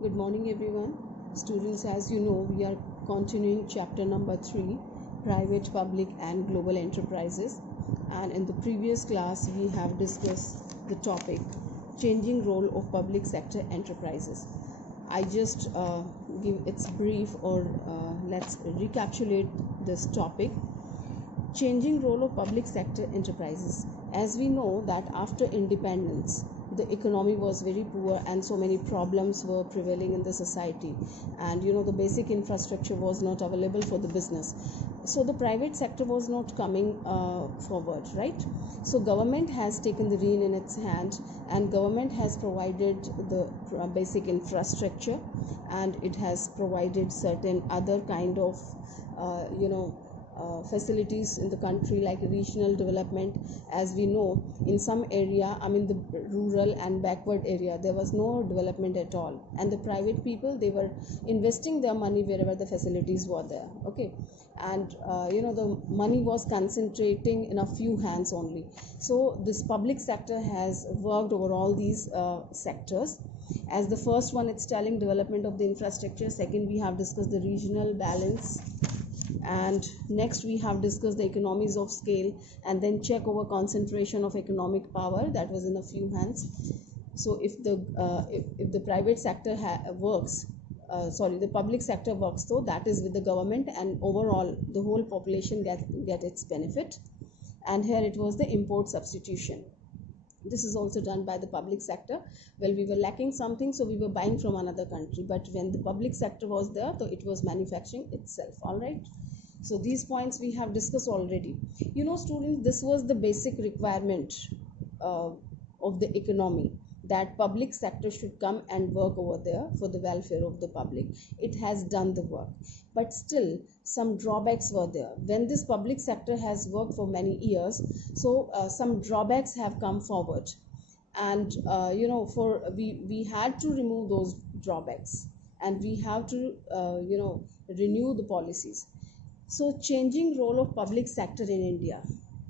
Good morning, everyone. Students, as you know, we are continuing chapter number 3, Private, Public, and Global Enterprises. And in the previous class, we have discussed the topic Changing Role of Public Sector Enterprises. I just give its brief, or let's recapitulate this topic. Changing role of public sector enterprises. As we know that after independence, the economy was very poor and so many problems were prevailing in the society, and the basic infrastructure was not available for the business, so the private sector was not coming forward, right? So government has taken the rein in its hand, and government has provided the basic infrastructure, and it has provided certain other kind of facilities in the country, like regional development. As we know, in some area, the rural and backward area, there was no development at all, and the private people, they were investing their money wherever the facilities were there. Okay, and the money was concentrating in a few hands only. So this public sector has worked over all these sectors. As the first one, it's telling development of the infrastructure. Second, we have discussed the regional balance, and next we have discussed the economies of scale, and then check over concentration of economic power, that was in a few hands. So if the private sector works, the public sector works, so that is with the government, and overall the whole population get its benefit. And here it was the import substitution. This is also done by the public sector. Well, we were lacking something, so we were buying from another country, but when the public sector was there, so it was manufacturing itself. All right, so these points we have discussed already. Students, this was the basic requirement of the economy, that public sector should come and work over there for the welfare of the public. It has done the work, but still some drawbacks were there. When this public sector has worked for many years, so some drawbacks have come forward, and for we had to remove those drawbacks, and we have to renew the policies. So changing role of public sector in India,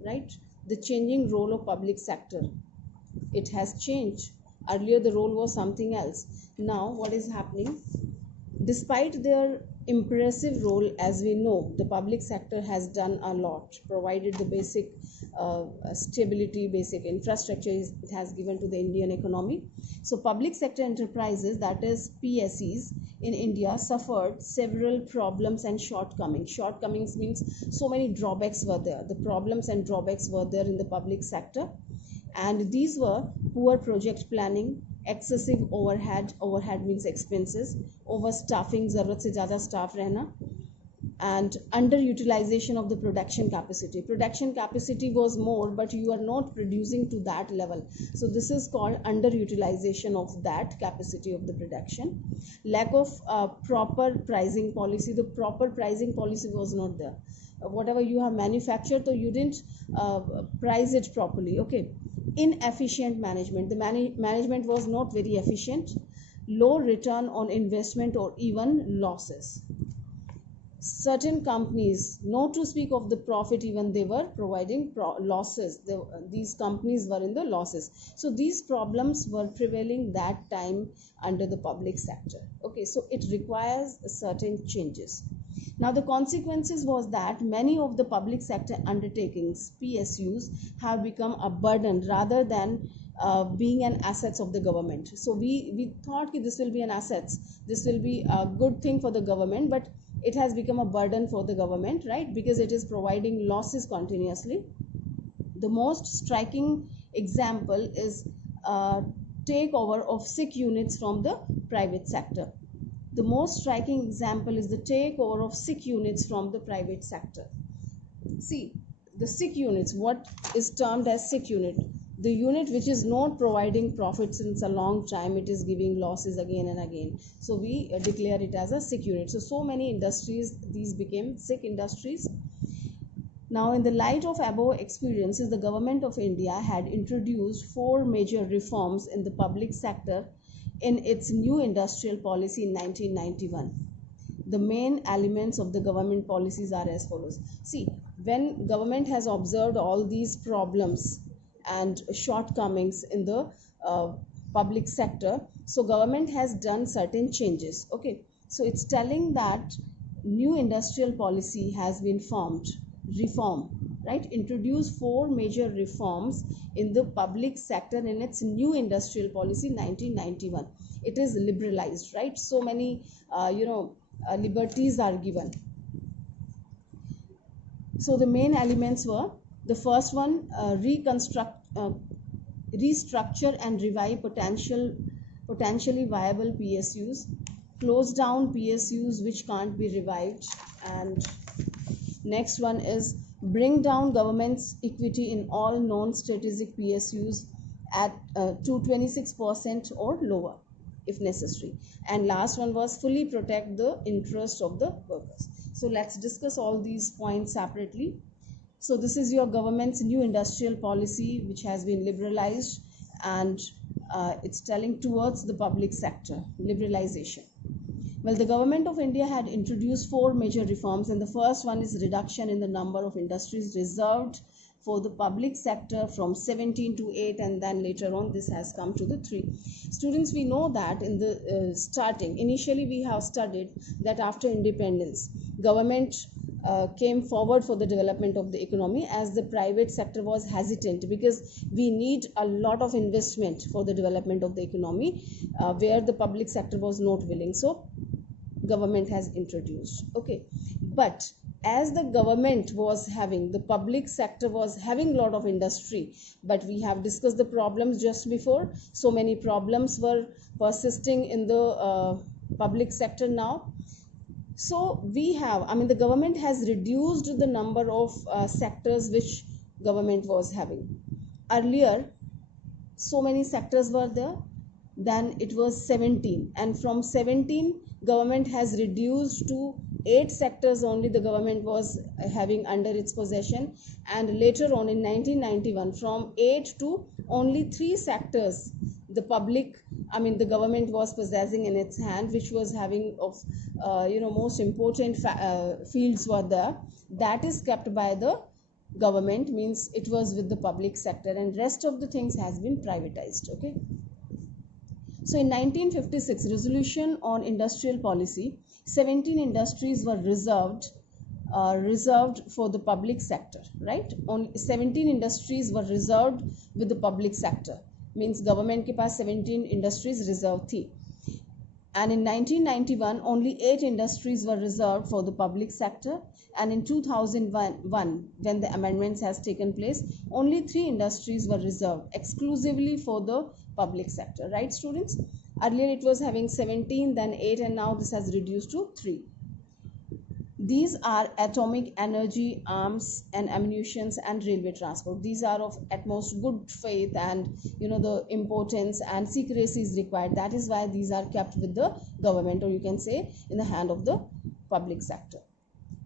right? The changing role of public sector, it has changed. Earlier the role was something else. Now what is happening? Despite their impressive role, as we know, the public sector has done a lot, provided the basic stability, basic infrastructure it has given to the Indian economy. So public sector enterprises, that is PSEs, in India suffered several problems and shortcomings. Shortcomings means so many drawbacks were there. The problems and drawbacks were there in the public sector, and these were poor project planning, excessive overhead means expenses, overstaffing, ज़रूरत से ज़्यादा staff रहना, and underutilization of the production capacity was more, but you are not producing to that level, so this is called underutilization of that capacity of the production. Lack of proper pricing policy. The proper pricing policy was not there. Whatever you have manufactured, so you didn't price it properly. Okay, inefficient management. The management was not very efficient. Low return on investment, or even losses. Certain companies, not to speak of the profit, even they were providing losses. These companies were in the losses. So these problems were prevailing that time under the public sector. Okay, so it requires certain changes. Now the consequences was that many of the public sector undertakings, PSUs, have become a burden rather than being an assets of the government. So we thought that this will be an assets, this will be a good thing for the government, but it has become a burden for the government, right? Because it is providing losses continuously. The most striking example is takeover of sick units from the private sector. The most striking example is the takeover of sick units from the private sector. See, the sick units, what is termed as sick unit? The unit which is not providing profit since a long time, it is giving losses again and again. So we declare it as a sick unit. So many industries, these became sick industries. Now, in the light of above experiences, the government of India had introduced 4 major reforms in the public sector in its new industrial policy in 1991. The main elements of the government policies are as follows. See, when government has observed all these problems and shortcomings in the public sector, so government has done certain changes. Okay, so it's telling that new industrial policy has been reform, right? Introduce four major reforms in the public sector in its new industrial policy 1991. It is liberalized, right? So many liberties are given. So the main elements were, the first one, restructure and revive potentially viable PSUs, close down PSUs which can't be revived, and next one is bring down government's equity in all non-strategic PSUs at to 26% or lower if necessary, and last one was fully protect the interest of the workers. So let's discuss all these points separately. So this is your government's new industrial policy which has been liberalized, and it's telling towards the public sector liberalization. Well, the government of India had introduced four major reforms, and the first one is reduction in the number of industries reserved for the public sector from 17 to 8, and then later on this has come to the 3. Students, we know that in the starting, initially we have studied that after independence, government came forward for the development of the economy, as the private sector was hesitant, because we need a lot of investment for the development of the economy, where the public sector was not willing. So government has introduced. Okay, but as the government was having, the public sector was having a lot of industry, but we have discussed the problems just before. So many problems were persisting in the public sector now. So we have, the government has reduced the number of sectors which government was having. Earlier, so many sectors were there, then it was 17, and from 17 government has reduced to 8 sectors only the government was having under its possession, and later on in 1991 from 8 to only 3 sectors the the government was possessing in its hand, which was having of most important fields were there, that is kept by the government, means it was with the public sector, and rest of the things has been privatized. Okay, so in 1956 resolution on industrial policy, 17 industries were reserved for the public sector, right? Only 17 industries were reserved with the public sector, means government ke paas 17 industries reserved thi. And in 1991 only 8 industries were reserved for the public sector, and in 2001 when the amendments has taken place, only 3 industries were reserved exclusively for the public sector, right students? Earlier it was having 17, then 8, and now this has reduced to 3. These are atomic energy, arms and ammunitions, and railway transport. These are of utmost good faith, and the importance and secrecy is required. That is why these are kept with the government, or you can say in the hand of the public sector.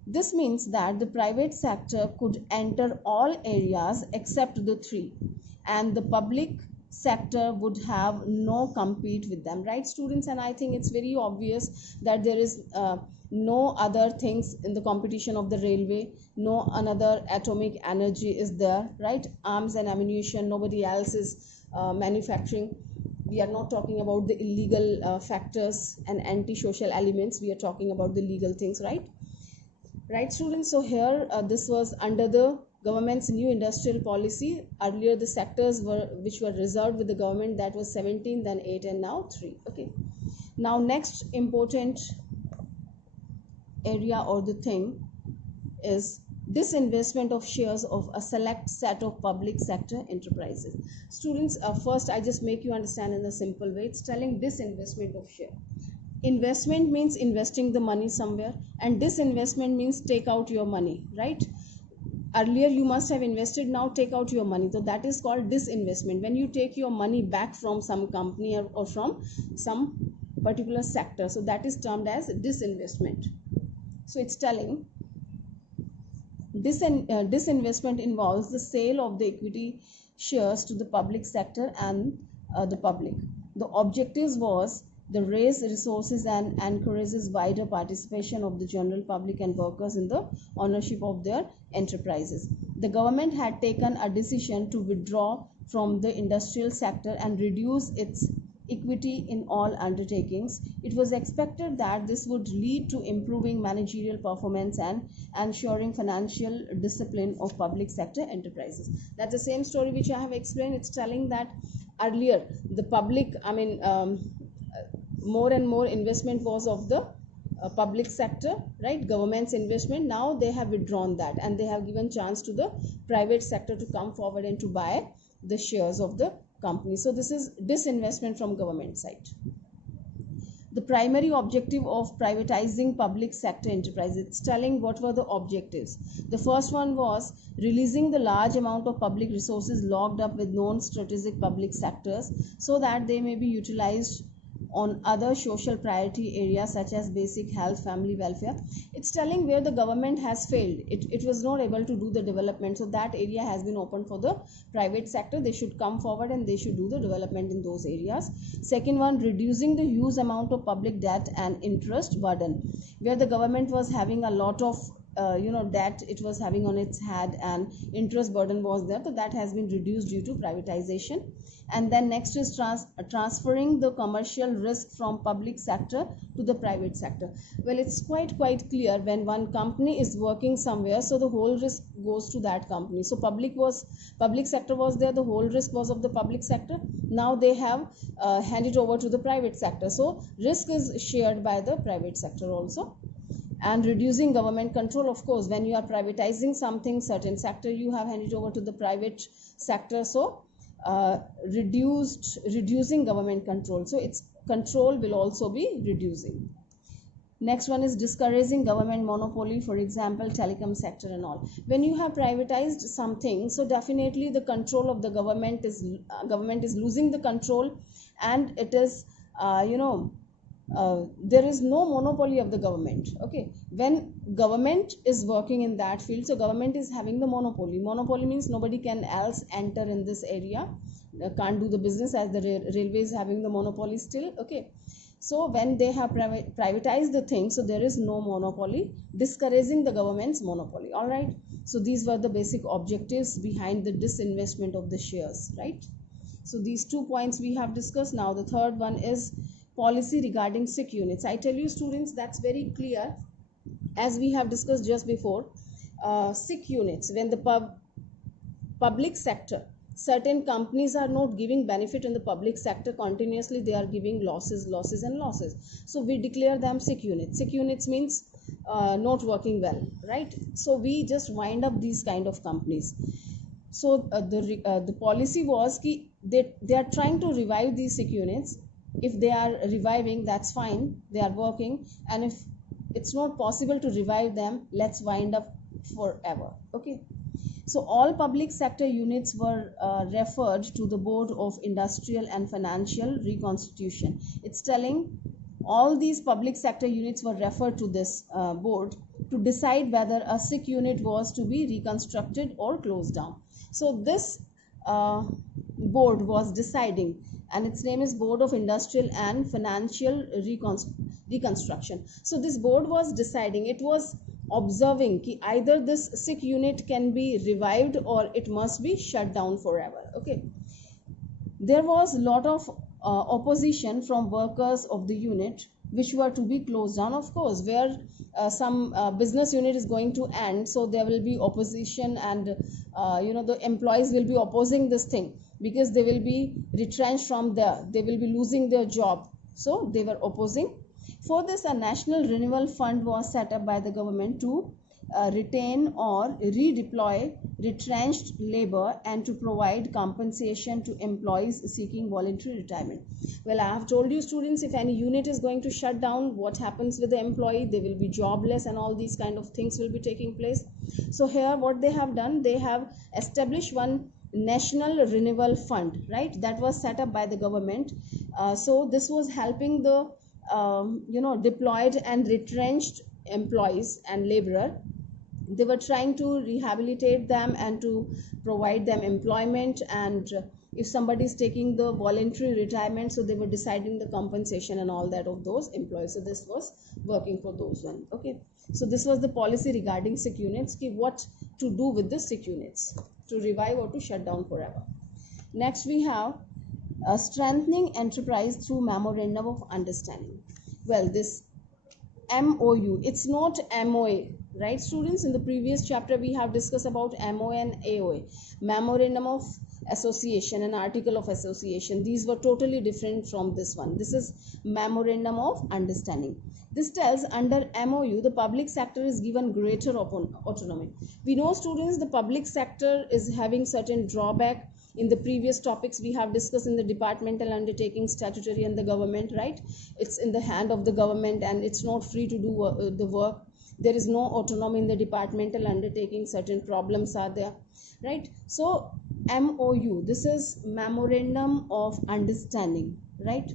This means that the private sector could enter all areas except the 3, and the public sector would have no compete with them, right students? And I think it's very obvious that there is no other things in the competition of the railway, no another atomic energy is there, right? Arms and ammunition, nobody else is manufacturing. We are not talking about the illegal factors and anti-social elements, we are talking about the legal things, right students? So here this was under the government's new industrial policy. Earlier the sectors which were reserved with the government, that was 17, then 8, and now 3. Okay, now next important area or the thing is disinvestment of shares of a select set of public sector enterprises. Students, first I just make you understand in a simple way. It's telling disinvestment of share. Investment means investing the money somewhere, and disinvestment means take out your money, right? Earlier you must have invested, now take out your money, so that is called disinvestment, when you take your money back from some company or from some particular sector, so that is termed as disinvestment. So it's telling disinvestment involves the sale of the equity shares to the public sector and the public. The objectives was the raise resources and encourages wider participation of the general public and workers in the ownership of their enterprises. The government had taken a decision to withdraw from the industrial sector and reduce its equity in all undertakings. It was expected that this would lead to improving managerial performance and ensuring financial discipline of public sector enterprises. That's the same story which I have explained. It's telling that earlier the public, more and more investment was of the public sector, right, government's investment. Now they have withdrawn that and they have given chance to the private sector to come forward and to buy the shares of the company. So this is disinvestment from government side. The primary objective of privatizing public sector enterprise, it's telling what were the objectives. The first one was releasing the large amount of public resources locked up with non-strategic public sectors so that they may be utilized on other social priority areas such as basic health, family welfare. It's telling where the government has failed. It was not able to do the development. So that area has been opened for the private sector. They should come forward and they should do the development in those areas. Second one, reducing the huge amount of public debt and interest burden. Where the government was having a lot of debt it was having on its head and interest burden was there, so that has been reduced due to privatization. And then next is transferring the commercial risk from public sector to the private sector. Well, it's quite clear, when one company is working somewhere, so the whole risk goes to that company. So public sector was there, the whole risk was of the public sector. Now they have handed over to the private sector, so risk is shared by the private sector also. And reducing government control, of course, when you are privatizing something, certain sector you have handed over to the private sector, so reducing government control, so its control will also be reducing. Next one is discouraging government monopoly, for example telecom sector and all. When you have privatized something, so definitely the control of the government is losing the control, and it is there is no monopoly of the government. Okay, when government is working in that field, so government is having the monopoly means nobody can else enter in this area, can't do the business, as the railway is having the monopoly still. Okay, so when they have privatized the thing, so there is no monopoly, discouraging the government's monopoly. All right, so these were the basic objectives behind the disinvestment of the shares, right? So these 2 points we have discussed. Now the third one is policy regarding SIC units. I tell you students, that's very clear, as we have discussed just before. SIC units, when the public sector, certain companies are not giving benefit in the public sector, continuously they are giving losses. So we declare them SIC units. SIC units means not working well, right? So we just wind up these kind of companies. So the policy was they are trying to revive these SIC units. If they are reviving, that's fine, they are working, and if it's not possible to revive them, let's wind up forever. Okay, so all public sector units were referred to the Board of Industrial and Financial Reconstitution. It's telling all these public sector units were referred to this board to decide whether a SIC unit was to be reconstructed or closed down. So this board was deciding, and its name is Board of Industrial and Financial Reconstruction. So this board was deciding, it was observing ki either this SIC unit can be revived or it must be shut down forever. Okay, there was a lot of opposition from workers of the unit which were to be closed down. Of course, where some business unit is going to end, so there will be opposition, and the employees will be opposing this thing, because they will be retrenched from there, they will be losing their job, so they were opposing. For this, a national renewal fund was set up by the government to retain or redeploy retrenched labor and to provide compensation to employees seeking voluntary retirement. Well, I have told you students, if any unit is going to shut down, what happens with the employee? They will be jobless and all these kind of things will be taking place. So here what they have done, they have established one national renewal fund, right, that was set up by the government. So this was helping the deployed and retrenched employees and laborer. They were trying to rehabilitate them and to provide them employment, and if somebody is taking the voluntary retirement, so they were deciding the compensation and all that of those employees. So this was working for those one. Okay, so this was the policy regarding SIC units, what to do with the SIC units, to revive or to shut down forever. Next we have strengthening enterprise through memorandum of understanding. Well, this MOU, it's not MOA, right students? In the previous chapter we have discussed about MOA and AOA, memorandum of association and article of association. These were totally different from this one. This is memorandum of understanding. This tells under MOU the public sector is given greater autonomy. We know students, the public sector is having certain drawback. In the previous topics we have discussed in the departmental undertaking, statutory and the government, right? It's in the hand of the government and it's not free to do the work. There is no autonomy in the departmental undertaking. Certain problems are there, right? So MOU, this is memorandum of understanding, right,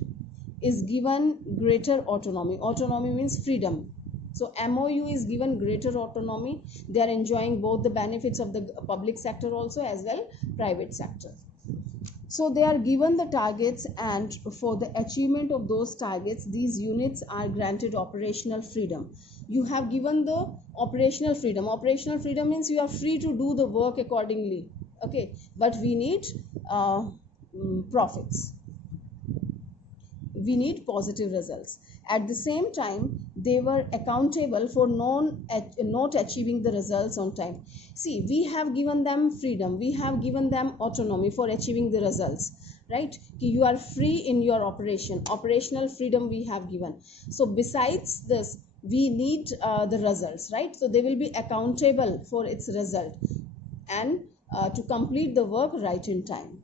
is given greater autonomy. Autonomy means freedom. So MOU is given greater autonomy. They are enjoying both the benefits of the public sector also as well private sector. So they are given the targets, and for the achievement of those targets, these units are granted operational freedom. You have given the operational freedom. Operational freedom means you are free to do the work accordingly. Okay, but we need profits. We need positive results. At the same time, they were accountable for not achieving the results on time. See, we have given them freedom, we have given them autonomy for achieving the results, right? You are free in your operation. Operational freedom we have given. So besides this, we need the results, right? So they will be accountable for its result and to complete the work right in time.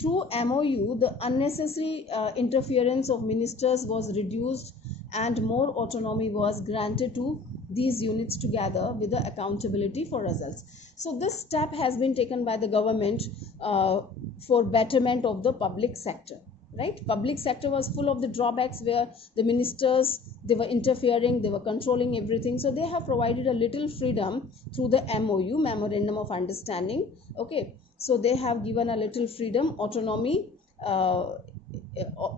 Through MOU, the unnecessary interference of ministers was reduced and more autonomy was granted to these units together with the accountability for results. So this step has been taken by the government for betterment of the public sector, right? Public sector was full of the drawbacks where the ministers, they were interfering, they were controlling everything. So they have provided a little freedom through the MOU, memorandum of understanding. Okay, so they have given a little freedom, autonomy,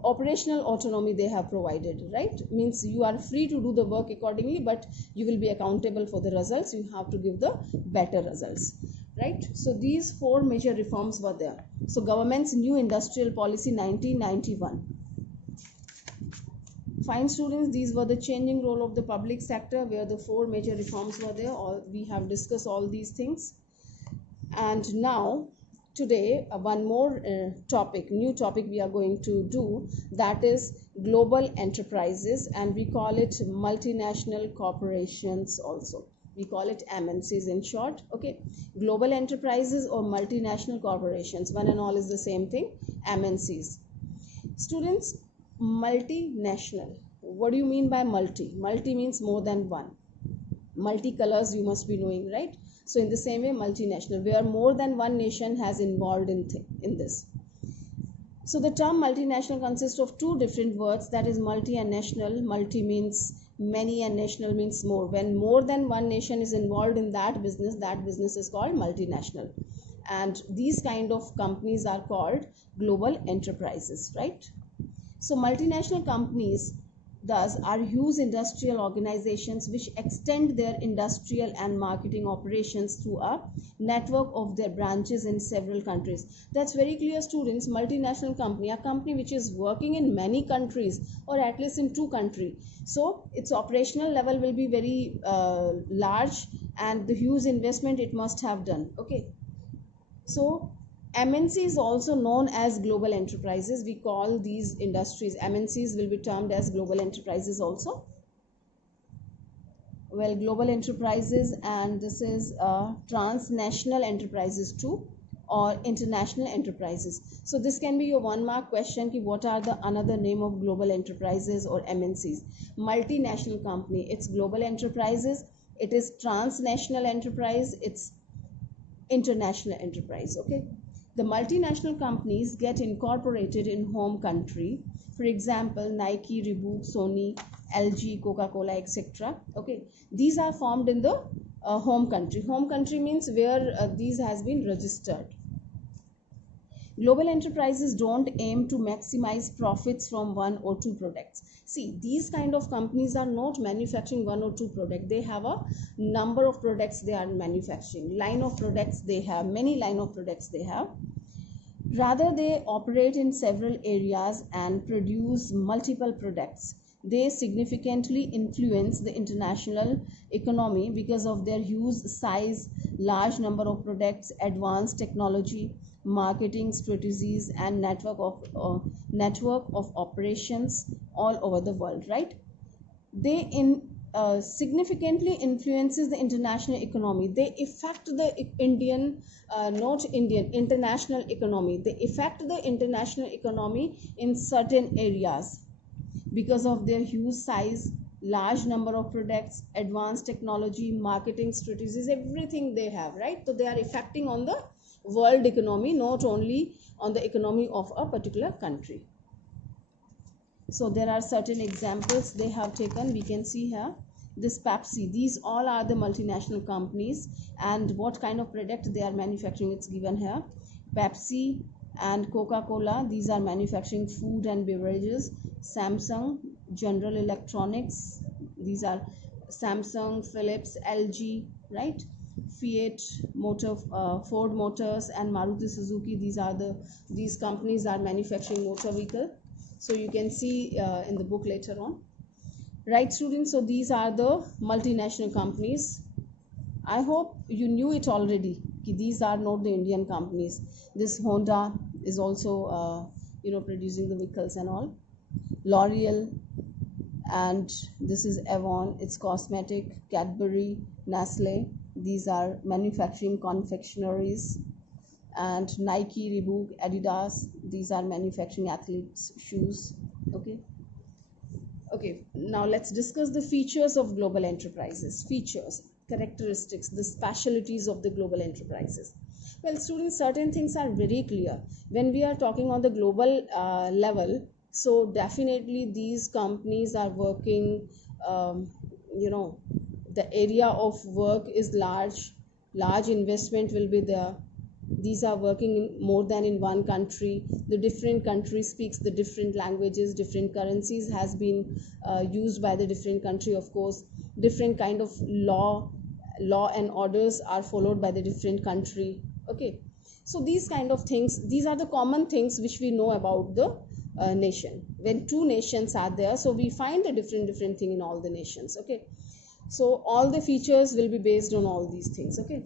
operational autonomy they have provided, right? Means you are free to do the work accordingly, but you will be accountable for the results. You have to give the better results, right? So these four major reforms were there. So government's new industrial policy 1991. Fine students, these were the changing role of the public sector where the four major reforms were there. We have discussed all these things. And now today one more new topic we are going to do, that is global enterprises, and we call it multinational corporations also. We call it MNCs in short. Okay, global enterprises or multinational corporations, one and all is the same thing, MNCs. Students, multinational, what do you mean by multi? Multi means more than one. Multicolors you must be knowing, right? So in the same way, multinational, where more than one nation has involved in this. So the term multinational consists of two different words, that is multi and national. Multi means many and national means more. When more than one nation is involved in that business is called multinational. And these kind of companies are called global enterprises, right? So multinational companies thus are huge industrial organizations which extend their industrial and marketing operations through a network of their branches in several countries. That's very clear, students. Multinational company, a company which is working in many countries or at least in two countries. So its operational level will be very large, and the huge investment it must have done. Okay. So MNC is also known as global enterprises. We call these industries, MNCs will be termed as global enterprises also. Well, global enterprises, and this is transnational enterprises too, or international enterprises. So this can be your 1 mark question, ki what are the another name of global enterprises or MNCs? Multinational company, it's global enterprises, it is transnational enterprise, it's international enterprise. Okay. The multinational companies get incorporated in home country. For example, Nike, Reebok, Sony, LG, Coca-Cola, etc. Okay, these are formed in the home country. Home country means where these has been registered. Global enterprises don't aim to maximize profits from one or two products. See, these kind of companies are not manufacturing one or two products. They have a number of products they are manufacturing. Line of products they have, many line of products they have. Rather, they operate in several areas and produce multiple products. They significantly influence the international economy because of their huge size, large number of products, advanced technology, marketing strategies, and network of operations all over the world. Right? They significantly influences the international economy. They affect the Indian, not Indian, international economy. They affect the international economy in certain areas because of their huge size, large number of products, advanced technology, marketing strategies, everything they have, right? So they are affecting on the world economy, not only on the economy of a particular country. So there are certain examples they have taken. We can see here this Pepsi. These all are the multinational companies, and what kind of product they are manufacturing, it's given here. Pepsi and Coca-Cola, these are manufacturing food and beverages. Samsung, General Electronics, these are Samsung, Philips, LG, right? Fiat Motor, Ford Motors, and Maruti Suzuki. These companies are manufacturing motor vehicle. So you can see in the book later on, right, students? So these are the multinational companies. I hope you knew it already. These are not the Indian companies. This Honda is also producing the vehicles and all. L'Oreal, and this is Avon, it's cosmetic. Cadbury, Nestle, these are manufacturing confectionaries. And Nike, Reebok, Adidas, these are manufacturing athletes shoes. Okay, now let's discuss the features of global enterprises. Features, characteristics, the specialities of the global enterprises. Well, students, certain things are very clear when we are talking on the global level. So definitely these companies are working, the area of work is large investment will be there. These are working in more than in one country. The different country speaks the different languages, different currencies has been used by the different country. Of course, different kind of law and orders are followed by the different country. Okay, so these kind of things, these are the common things which we know about the nation. When two nations are there, so we find a different thing in all the nations. Okay, so all the features will be based on all these things. Okay,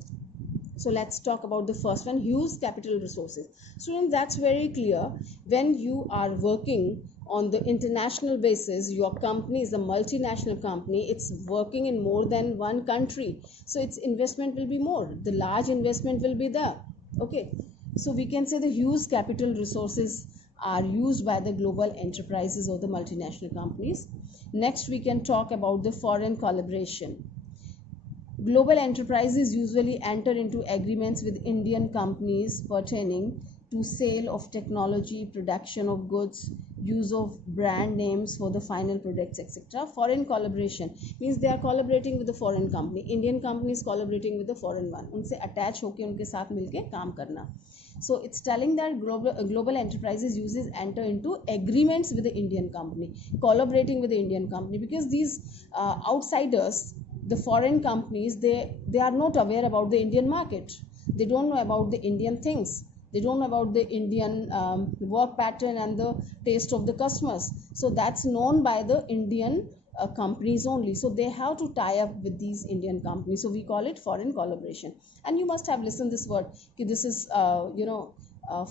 so let's talk about the first one, huge capital resources. Students, that's very clear. When you are working on the international basis, your company is a multinational company, it's working in more than one country, so its investment will be more, the large investment will be there. Okay, so we can say the huge capital resources are used by the global enterprises or the multinational companies. Next, we can talk about the foreign collaboration. Global enterprises usually enter into agreements with Indian companies pertaining to sale of technology, production of goods, use of brand names for the final products, etc. Foreign collaboration means they are collaborating with the foreign company. Indian company is collaborating with the foreign one. उनसे attach होके उनके साथ मिलके काम करना. So it's telling that global enterprises enter into agreements with the Indian company, collaborating with the Indian company, because these outsiders, the foreign companies, they are not aware about the Indian market. They don't know about the Indian things. They don't know about the Indian work pattern and the taste of the customers. So that's known by the Indian companies only. So they have to tie up with these Indian companies. So we call it foreign collaboration. And you must have listened this word. This is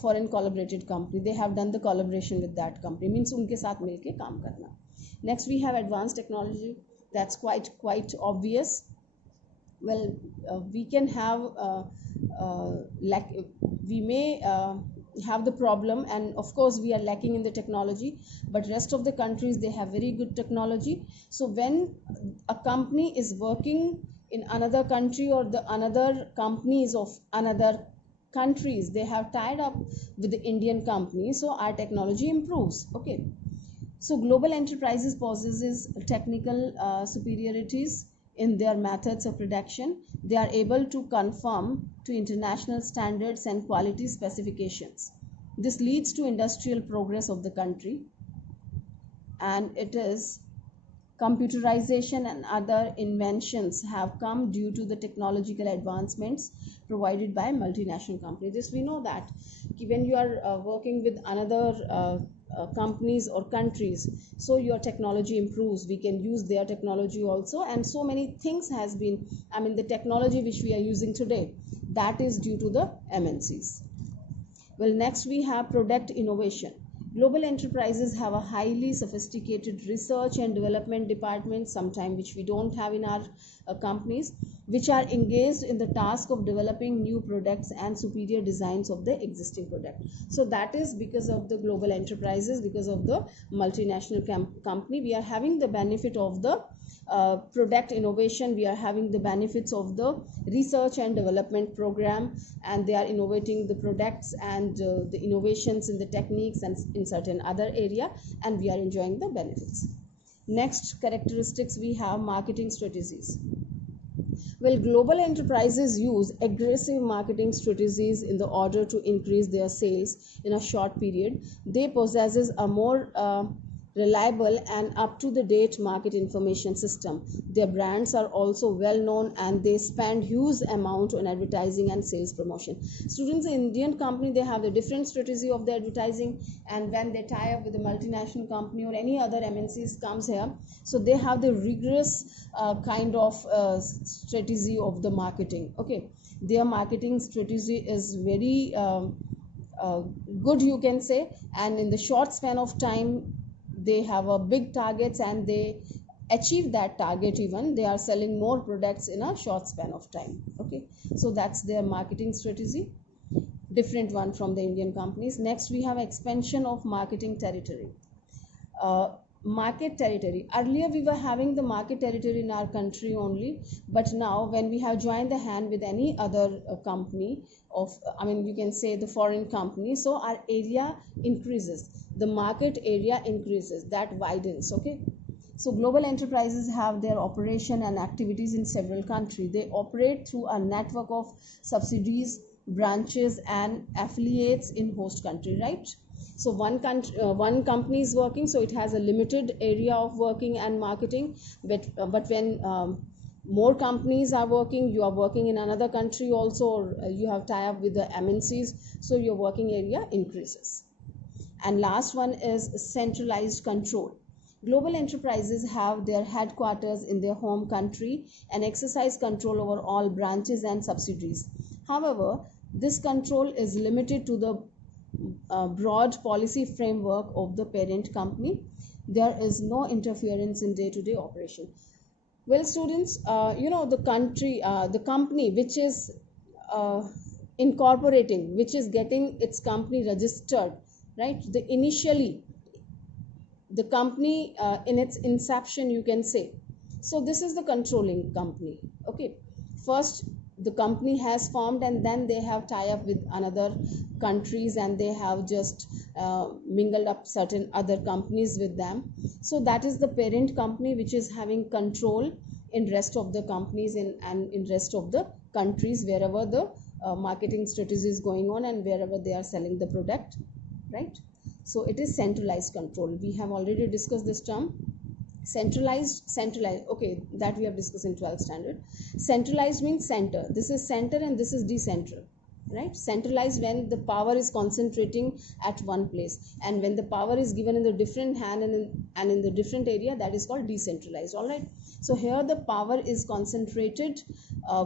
foreign collaborated company. They have done the collaboration with that company. Means unke saath milke kaam karna. Next we have advanced technology. That's quite obvious. Well, we can have we may have the problem, and of course we are lacking in the technology, but rest of the countries, they have very good technology. So when a company is working in another country, or the another companies of another countries, they have tied up with the Indian company, so our technology improves. Okay, so global enterprises possesses technical superiorities in their methods of production. They are able to conform to international standards and quality specifications. This leads to industrial progress of the country, and it is Computerization and other inventions have come due to the technological advancements provided by multinational companies. This we know that when you are working with another companies or countries, so your technology improves, we can use their technology also, and so many things has been, I mean, the technology which we are using today, that is due to the MNCs. Well, next we have product innovation. Global enterprises have a highly sophisticated research and development department, sometimes which we don't have in our companies, which are engaged in the task of developing new products and superior designs of the existing product. So that is because of the global enterprises, because of the multinational company, we are having the benefit of the product innovation, we are having the benefits of the research and development program, and they are innovating the products and the innovations in the techniques and in certain other area, and we are enjoying the benefits. Next characteristics, we have marketing strategies. Well, global enterprises use aggressive marketing strategies in the order to increase their sales in a short period. They possess a more reliable and up-to-the-date market information system. Their brands are also well known, and they spend huge amount on advertising and sales promotion. Students, in Indian company, they have the different strategy of the advertising, and when they tie up with a multinational company or any other MNCs comes here, so they have the rigorous kind of strategy of the marketing. Okay, their marketing strategy is very good, you can say, and in the short span of time they have a big targets, and they achieve that target, even they are selling more products in a short span of time. Okay, so that's their marketing strategy, different one from the Indian companies. Next we have expansion of marketing territory. Market territory, earlier we were having the market territory in our country only, but now when we have joined the hand with any other company of, I mean, you can say the foreign company, so our area increases, the market area increases, that widens. Okay, so global enterprises have their operation and activities in several countries. They operate through a network of subsidiaries, branches and affiliates in host country, right? So one company is working, so it has a limited area of working and marketing, but when more companies are working, you are working in another country also, or you have tie up with the MNCs, so your working area increases. And last one is centralized control. Global enterprises have their headquarters in their home country and exercise control over all branches and subsidiaries. However, this control is limited to the broad policy framework of the parent company. There is no interference in day-to-day operation. Well, students, the company which is incorporating, which is getting its company registered, right? Initially the company in its inception, you can say, so this is the controlling company. Okay, first the company has formed, and then they have tie up with another countries, and they have just mingled up certain other companies with them. So that is the parent company which is having control in rest of the companies and in rest of the countries wherever the marketing strategy is going on and wherever they are selling the product, right? So it is centralized control. We have already discussed this term. Centralized, okay, that we have discussed in 12th standard. Centralized means center. This is center and this is decentral, right? Centralized when the power is concentrating at one place, and when the power is given in the different hand and in the different area, that is called decentralized. All right, so here the power is concentrated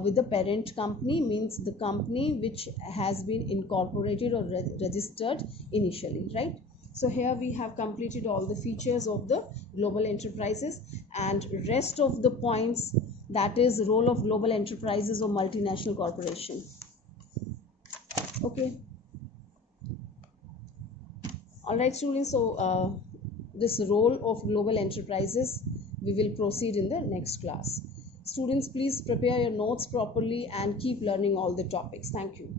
with the parent company, means the company which has been incorporated or registered initially, right? So here we have completed all the features of the global enterprises, and rest of the points, that is role of global enterprises or multinational corporation. Okay, all right students, so this role of global enterprises we will proceed in the next class. Students, please prepare your notes properly and keep learning all the topics. Thank you.